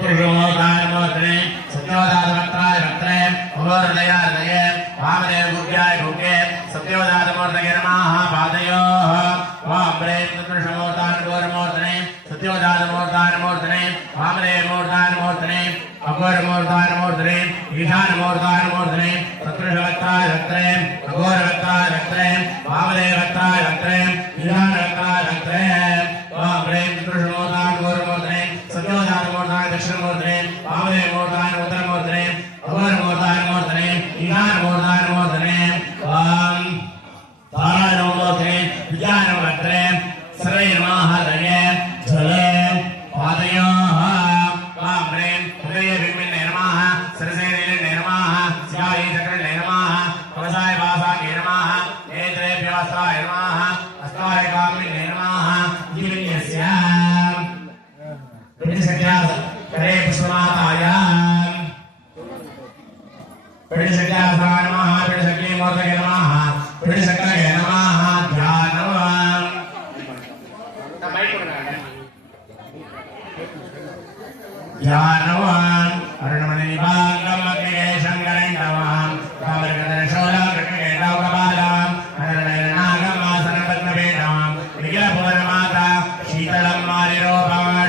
तत्पुरुषोदानमोत्रे सत्योदातवक्त्राय वक्त्रे अवोहृदयाय हृदये वामदेव गुह्याय गुह्ये सत्योदातमूर्तये नमः पादयोः वां प्रेम तत्पुरुषमूर्तानुगोरमूर्तने सत्योदातमूर्तानुमूर्तने वामदेवमूर्तानुमूर्तने अघोरमूर्तानुमूर्तने ईशानमूर्तानुमूर्तने सत्पुरुषवक्त्राय वक्त्रे अघोरवक्त्राय वक्त्रे वामदेववक्त्राय वक्त्रे ईशानवक्त्राय वक्त्रे वां प्रेम तत्पुरुषमूर्तानुगोरमूर्तने सत्योदातमूर्ताय दक्षिणमूर्तने वामदेवमूर्ताय उत्तरमूर्तने अघोरमूर्तानुमूर्तने ईशानमूर्तानुमूर्तने वां तारानमूर्तने विज्ञानवक्त्रे सर्वे नमः हृदये जले पादयोः वां प्रेम हृदये विम्मिन्ने नमः सरसेने नमः शिवाय चक्रणे नमः कवचाय वासाय नमः नेत्रेभ्यः वस्त्राय नमः हस्ताय कामिने नमः जीवन्यस्य पितृसख्यास करे पुष्पमाताय पितृसख्यासाय नमः पितृसख्ये मूर्तये नमः पितृसख्ये नमः ध्यानम् ध्यानवान् अरुणमणिभागम् अग्निकेशं गणेशवान् कामरकर्णशूलं कृष्णकेशवकपालम् अरुणनागम् आसनपद्मपीठम् निखिलभुवनमाता शीतलं मालिरूपम्